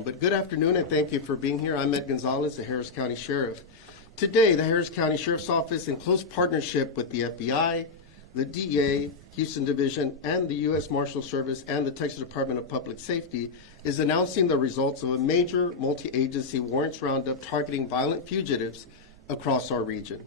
But good afternoon and thank you for being here. I'm Ed Gonzalez, the Harris County Sheriff. Today, the Harris County Sheriff's Office, in close partnership with the FBI, the DEA, Houston Division, and the U.S. Marshal Service and the Texas Department of Public Safety, is announcing the results of a major multi-agency warrants roundup targeting violent fugitives across our region.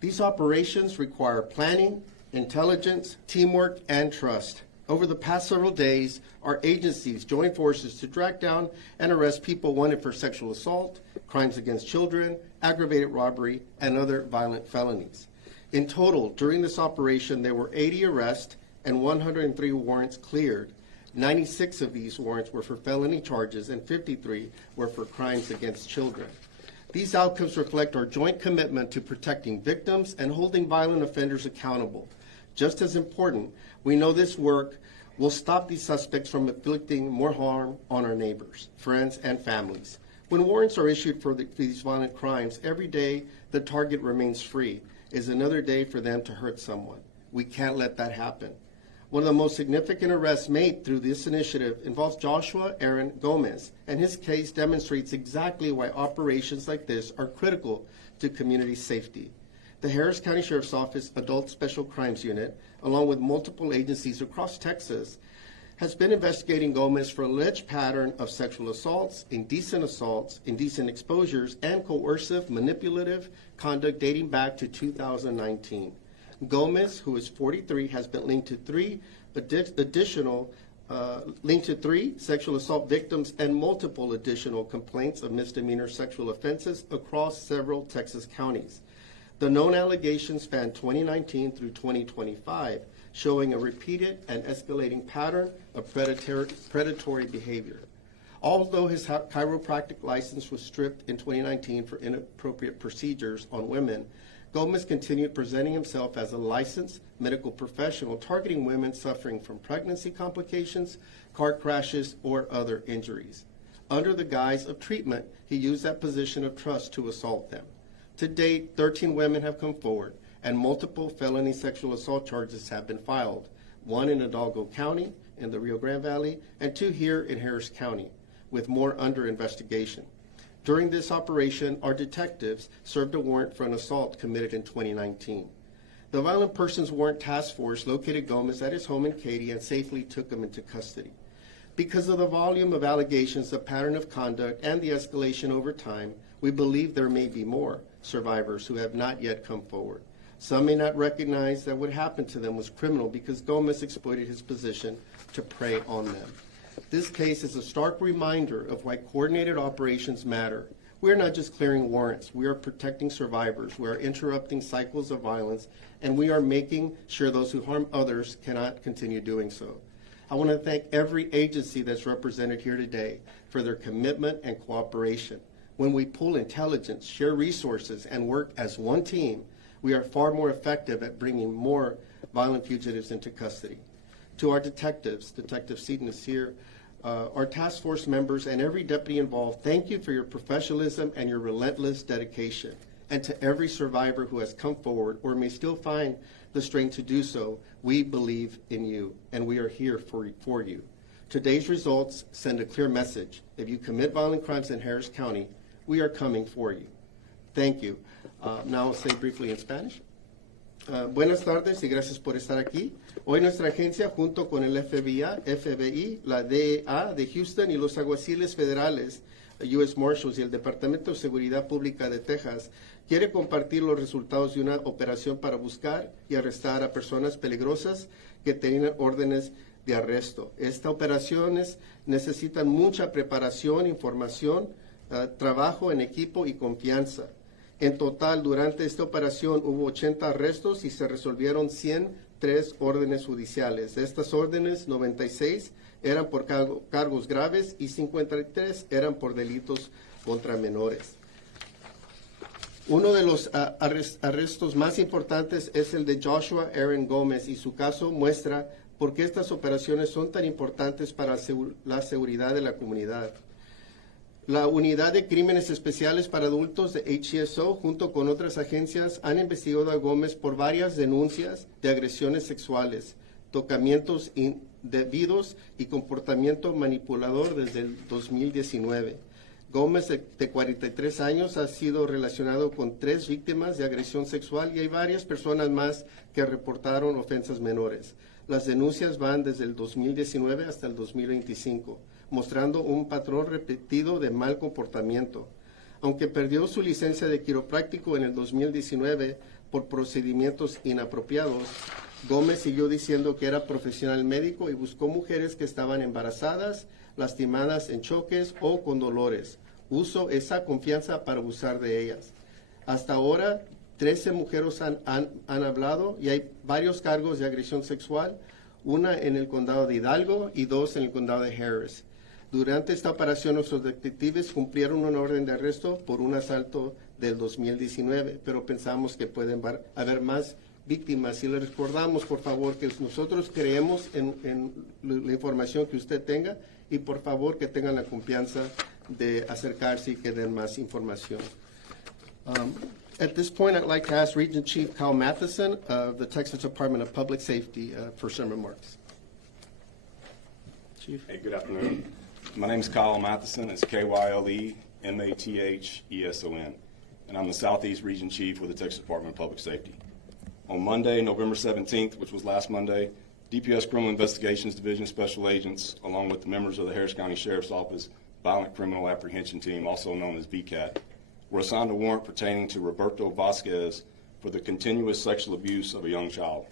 These operations require planning, intelligence, teamwork, and trust. Over the past several days, our agencies joined forces to track down and arrest people wanted for sexual assault, crimes against children, aggravated robbery, and other violent felonies. In total, during this operation, there were 80 arrests and 103 warrants cleared. 96 of these warrants were for felony charges and 53 were for crimes against children. These outcomes reflect our joint commitment to protecting victims and holding violent offenders accountable. Just as important, we know this work will stop these suspects from inflicting more harm on our neighbors, friends, and families. When warrants are issued for these violent crimes, every day the target remains free is another day for them to hurt someone. We can't let that happen. One of the most significant arrests made through this initiative involves Joshua Aaron Gomez, and his case demonstrates exactly why operations like this are critical to community safety. The Harris County Sheriff's Office Adult Special Crimes Unit, along with multiple agencies across Texas, has been investigating Gomez for alleged pattern of sexual assaults, indecent exposures, and coercive, manipulative conduct dating back to 2019. Gomez, who is 43, has been linked to three sexual assault victims and multiple additional complaints of misdemeanor sexual offenses across several Texas counties. The known allegations span 2019 through 2025, showing a repeated and escalating pattern of predatory behavior. Although his chiropractic license was stripped in 2019 for inappropriate procedures on women, Gomez continued presenting himself as a licensed medical professional targeting women suffering from pregnancy complications, car crashes, or other injuries. Under the guise of treatment, he used that position of trust to assault them. To date, 13 women have come forward, and multiple felony sexual assault charges have been filed, one in Hidalgo County in the Rio Grande Valley, and two here in Harris County, with more under investigation. During this operation, our detectives served a warrant for an assault committed in 2019. The Violent Persons Warrant Task Force located Gomez at his home in Katy and safely took him into custody. Because of the volume of allegations, the pattern of conduct, and the escalation over time, we believe there may be more survivors who have not yet come forward. Some may not recognize that what happened to them was criminal because Gomez exploited his position to prey on them. This case is a stark reminder of why coordinated operations matter. We are not just clearing warrants. We are protecting survivors. We are interrupting cycles of violence, and we are making sure those who harm others cannot continue doing so. I want to thank every agency that's represented here today for their commitment and cooperation. When we pool intelligence, share resources, and work as one team, we are far more effective at bringing more violent fugitives into custody. To our detectives, Detective Seaton is here, our task force members, and every deputy involved, thank you for your professionalism and your relentless dedication. And to every survivor who has come forward or may still find the strength to do so, we believe in you, and we are here for you. Today's results send a clear message. If you commit violent crimes in Harris County, we are coming for you. Thank you. Now I'll say briefly in Spanish. Buenas tardes y gracias por estar aquí. Hoy nuestra agencia, junto con el FBI, la DEA de Houston y los alguaciles federales, U.S. Marshals y el Departamento de Seguridad Pública de Texas, quiere compartir los resultados de una operación para buscar y arrestar a personas peligrosas que tenían órdenes de arresto. Estas operaciones necesitan mucha preparación, información, trabajo en equipo y confianza. En total, durante esta operación hubo 80 arrestos y se resolvieron 103 órdenes judiciales. De estas órdenes, 96 eran por cargos graves y 53 eran por delitos contra menores. Uno de los arrestos más importantes es el de Joshua Aaron Gomez, y su caso muestra por qué estas operaciones son tan importantes para la seguridad de la comunidad. La Unidad de Crímenes Especiales para Adultos de HCSO, junto con otras agencias, han investigado a Gómez por varias denuncias de agresiones sexuales, tocamientos indebidos y comportamiento manipulador desde el 2019. Gómez, de 43 años, ha sido relacionado con 3 víctimas de agresión sexual y hay varias personas más que reportaron ofensas menores. Las denuncias van desde el 2019 hasta el 2025, mostrando un patrón repetido de mal comportamiento. Aunque perdió su licencia de quiropráctico en el 2019 por procedimientos inapropiados, Gómez siguió diciendo que era profesional médico y buscó mujeres que estaban embarazadas, lastimadas en choques o con dolores. Usó esa confianza para abusar de ellas. Hasta ahora, 13 mujeres han hablado y hay varios cargos de agresión sexual, una en el condado de Hidalgo y 2 en el condado de Harris. Durante esta operación, nuestros detectives cumplieron una orden de arresto por un asalto del 2019, pero pensamos que pueden haber más víctimas. Y le recordamos, por favor, que nosotros creemos en la información que usted tenga y, por favor, que tengan la confianza de acercarse y que den más información. At this point, I'd like to ask Region Chief Kyle Matheson of the Texas Department of Public Safety for some remarks. Chief. Hey, good afternoon. My name is Kyle Matheson. It's Kylemattheson, and I'm the Southeast Region Chief with the Texas Department of Public Safety. On Monday, November 17th, which was last Monday, DPS Criminal Investigations Division Special Agents, along with the members of the Harris County Sheriff's Office Violent Criminal Apprehension Team, also known as VCAT, were assigned a warrant pertaining to Roberto Vasquez for the continuous sexual abuse of a young child.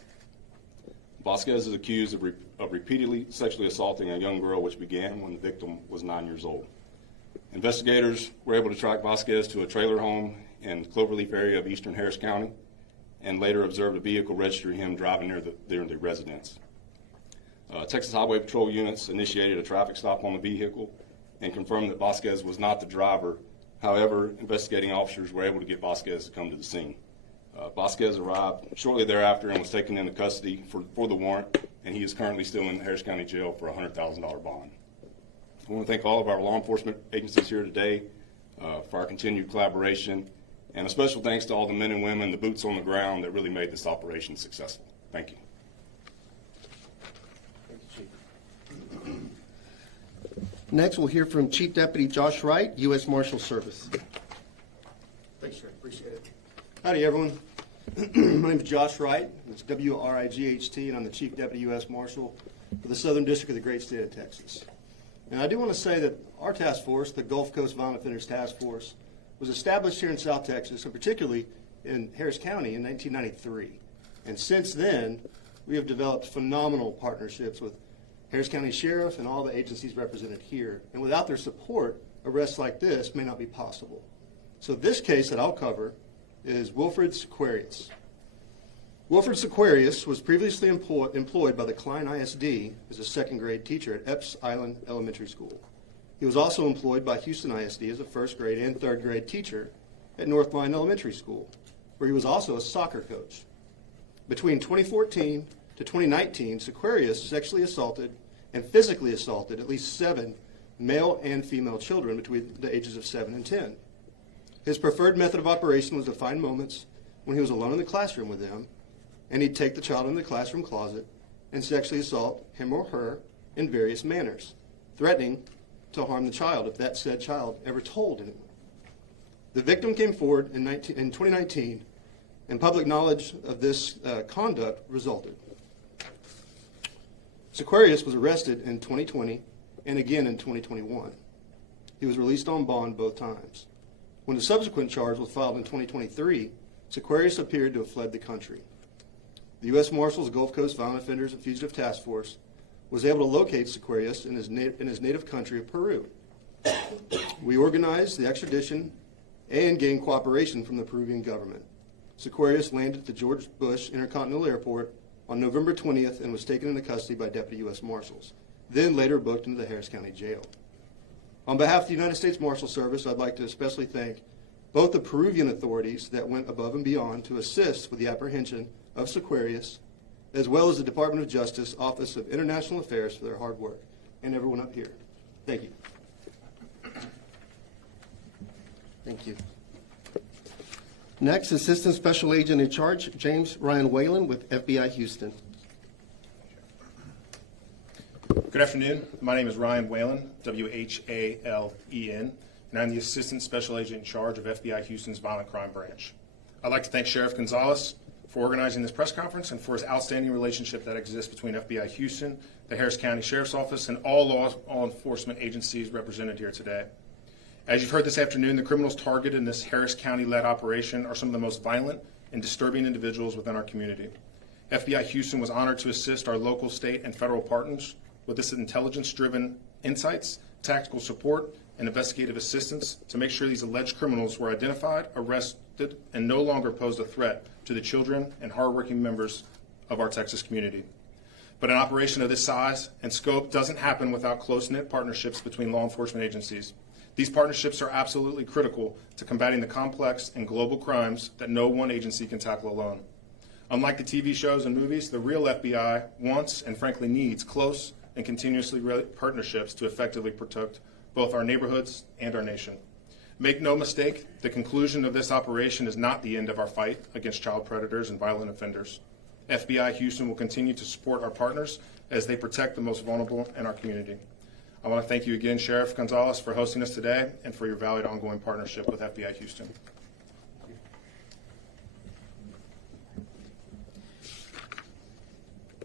Vasquez is accused of repeatedly sexually assaulting a young girl, which began when the victim was 9 years old. Investigators were able to track Vasquez to a trailer home in Cloverleaf area of eastern Harris County and later observed a vehicle registering him driving near the residence. Texas Highway Patrol units initiated a traffic stop on the vehicle and confirmed that Vasquez was not the driver. However, investigating officers were able to get Vasquez to come to the scene. Vasquez arrived shortly thereafter and was taken into custody for the warrant, and he is currently still in the Harris County Jail for a $100,000 bond. I want to thank all of our law enforcement agencies here today for our continued collaboration, and a special thanks to all the men and women, the boots on the ground that really made this operation successful. Thank you. Next, we'll hear from Chief Deputy Josh Wright, U.S. Marshal Service. Thanks, sir. Appreciate it. Howdy, everyone. My name is Josh Wright. It's W-R-I-G-H-T, and I'm the Chief Deputy U.S. Marshal for the Southern District of the great state of Texas. And I do want to say that our task force, the Gulf Coast Violent Offenders Task Force, was established here in South Texas, and particularly in Harris County in 1993. And since then, we have developed phenomenal partnerships with Harris County Sheriff and all the agencies represented here. And without their support, arrests like this may not be possible. So this case that I'll cover is Wilfred Sequarius. Wilfred Sequarius was previously employed by the Klein ISD as a second grade teacher at Epps Island Elementary School. He was also employed by Houston ISD as a first grade and third grade teacher at North Line Elementary School, where he was also a soccer coach. Between 2014 to 2019, Sequarius sexually assaulted and physically assaulted at least 7 male and female children between the ages of 7 and 10. His preferred method of operation was to find moments when he was alone in the classroom with them, and he'd take the child into the classroom closet and sexually assault him or her in various manners, threatening to harm the child if that said child ever told anyone. The victim came forward in 2019, and public knowledge of this conduct resulted. Sequarius was arrested in 2020 and again in 2021. He was released on bond both times. When a subsequent charge was filed in 2023, Sequarius appeared to have fled the country. The U.S. Marshals Gulf Coast Violent Offenders and Fugitive Task Force was able to locate Sequarius in his native country of Peru. We organized the extradition and gained cooperation from the Peruvian government. Sequarius landed at the George Bush Intercontinental Airport on November 20th and was taken into custody by Deputy U.S. Marshals, then later booked into the Harris County Jail. On behalf of the United States Marshal Service, I'd like to especially thank both the Peruvian authorities that went above and beyond to assist with the apprehension of Sequarius, as well as the Department of Justice Office of International Affairs for their hard work, and everyone up here. Thank you. Thank you. Next, Assistant Special Agent in Charge, James Ryan Whalen with FBI Houston. Good afternoon. My name is Ryan Whalen, W-H-A-L-E-N, and I'm the Assistant Special Agent in charge of FBI Houston's Violent Crime Branch. I'd like to thank Sheriff Gonzalez for organizing this press conference and for his outstanding relationship that exists between FBI Houston, the Harris County Sheriff's Office, and all law enforcement agencies represented here today. As you've heard this afternoon, the criminals targeted in this Harris County-led operation are some of the most violent and disturbing individuals within our community. FBI Houston was honored to assist our local, state, and federal partners with this intelligence-driven insights, tactical support, and investigative assistance to make sure these alleged criminals were identified, arrested, and no longer posed a threat to the children and hardworking members of our Texas community. But an operation of this size and scope doesn't happen without close-knit partnerships between law enforcement agencies. These partnerships are absolutely critical to combating the complex and global crimes that no one agency can tackle alone. Unlike the TV shows and movies, the real FBI wants and frankly needs close and continuously partnerships to effectively protect both our neighborhoods and our nation. Make no mistake, the conclusion of this operation is not the end of our fight against child predators and violent offenders. FBI Houston will continue to support our partners as they protect the most vulnerable in our community. I want to thank you again, Sheriff Gonzalez, for hosting us today and for your valued ongoing partnership with FBI Houston.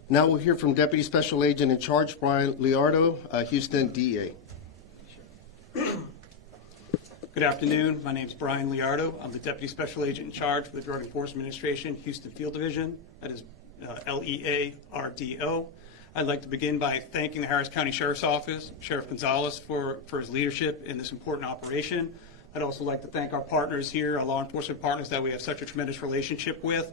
Now we'll hear from Deputy Special Agent in Charge, Brian Liardo, Houston DEA. Good afternoon. My name is Brian Liardo. I'm the Deputy Special Agent in charge for the Drug Enforcement Administration, Houston Field Division. That is L-E-A-R-D-O. I'd like to begin by thanking the Harris County Sheriff's Office, Sheriff Gonzalez, for his leadership in this important operation. I'd also like to thank our partners here, our law enforcement partners that we have such a tremendous relationship with.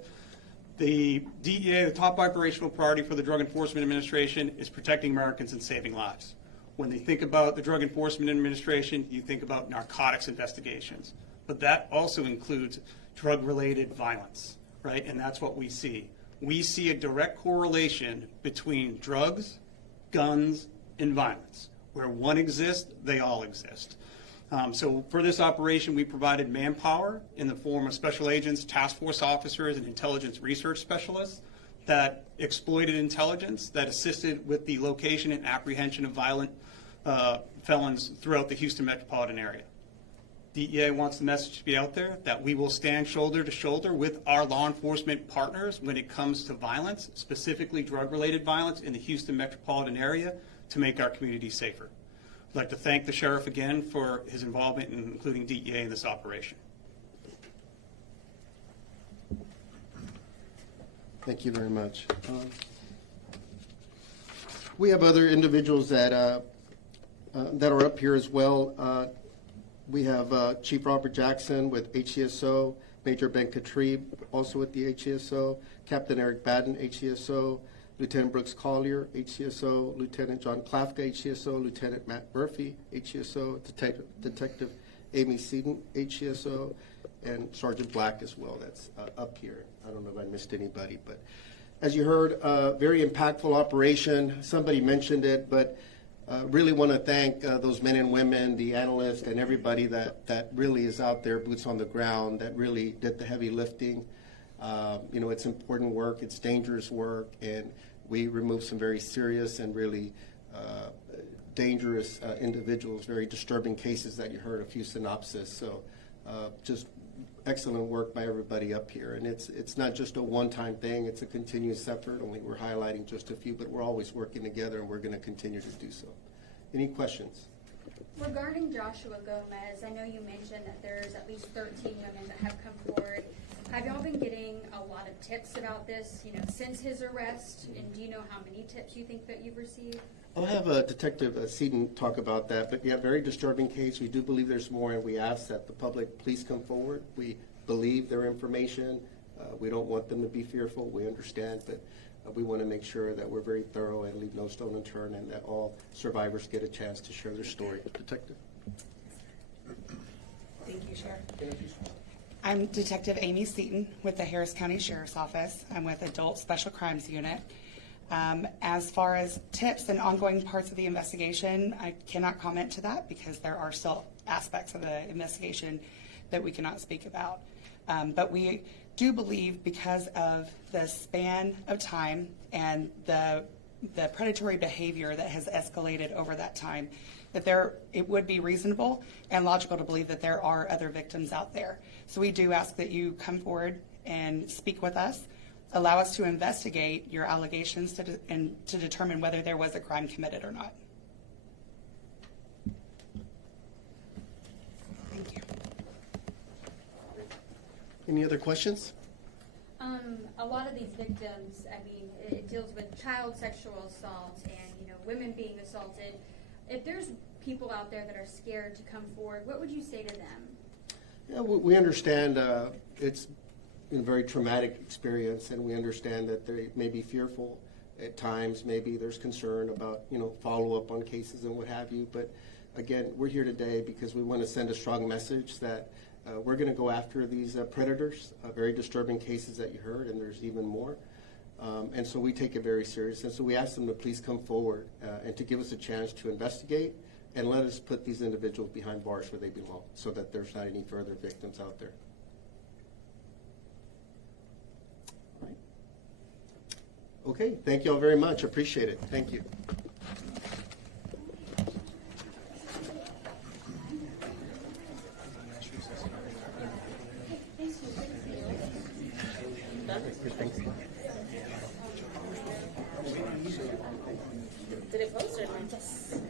The DEA, the top operational priority for the Drug Enforcement Administration, is protecting Americans and saving lives. When they think about the Drug Enforcement Administration, you think about narcotics investigations. But that also includes drug-related violence, right? And that's what we see. We see a direct correlation between drugs, guns, and violence. Where one exists, they all exist. So for this operation, we provided manpower in the form of special agents, task force officers, and intelligence research specialists that exploited intelligence, that assisted with the location and apprehension of violent felons throughout the Houston metropolitan area. DEA wants the message to be out there that we will stand shoulder to shoulder with our law enforcement partners when it comes to violence, specifically drug-related violence in the Houston metropolitan area, to make our community safer. I'd like to thank the sheriff again for his involvement in including DEA in this operation. Thank you very much. We have other individuals that are up here as well. We have Chief Robert Jackson with HCSO, Major Ben Katrib, also with the HCSO, Captain Eric Batten, HCSO, Lieutenant Brooks Collier, HCSO, Lieutenant John Klafka, HCSO, Lieutenant Matt Murphy, HCSO, Detective Amy Seaton, HCSO, and Sergeant Black as well. That's up here. I don't know if I missed anybody, but as you heard, very impactful operation. Somebody mentioned it, but really want to thank those men and women, the analysts, and everybody that really is out there, boots on the ground, that really did the heavy lifting. It's important work, it's dangerous work, and we removed some very serious and really dangerous individuals, very disturbing cases that you heard a few synopses. So just excellent work by everybody up here. And it's not just a one-time thing, it's a continuous effort. Only we're highlighting just a few, but we're always working together, and we're going to continue to do so. Any questions? Regarding Joshua Gomez, I know you mentioned that there's at least 13 women that have come forward. Have y'all been getting a lot of tips about this, since his arrest? And do you know how many tips you think that you've received? I'll have Detective Seaton talk about that. But yeah, very disturbing case. We do believe there's more, and we ask that the public please come forward. We believe their information. We don't want them to be fearful. We understand, but we want to make sure that we're very thorough and leave no stone unturned, and that all survivors get a chance to share their story. Detective. Thank you, Sheriff. I'm Detective Amy Seaton with the Harris County Sheriff's Office. I'm with Adult Special Crimes Unit. As far as tips and ongoing parts of the investigation, I cannot comment to that because there are still aspects of the investigation that we cannot speak about. But we do believe, because of the span of time and the the predatory behavior that has escalated over that time, that it would be reasonable and logical to believe that there are other victims out there. So we do ask that you come forward and speak with us, allow us to investigate your allegations and to determine whether there was a crime committed or not. Thank you. Any other questions? A lot of these victims, I mean, it deals with child sexual assault and, you know, women being assaulted. If there's people out there that are scared to come forward, what would you say to them? Yeah, we understand it's a very traumatic experience, and we understand that they may be fearful at times. Maybe there's concern about, you know, follow-up on cases and what have you. But again, we're here today because we want to send a strong message that we're going to go after these predators, very disturbing cases that you heard, and there's even more. And so we take it very serious. And so we ask them to please come forward and to give us a chance to investigate and let us put these individuals behind bars where they belong so that there's not any further victims out there. All right. Okay, thank you all very much. Appreciate it. Thank you. Did it post or not?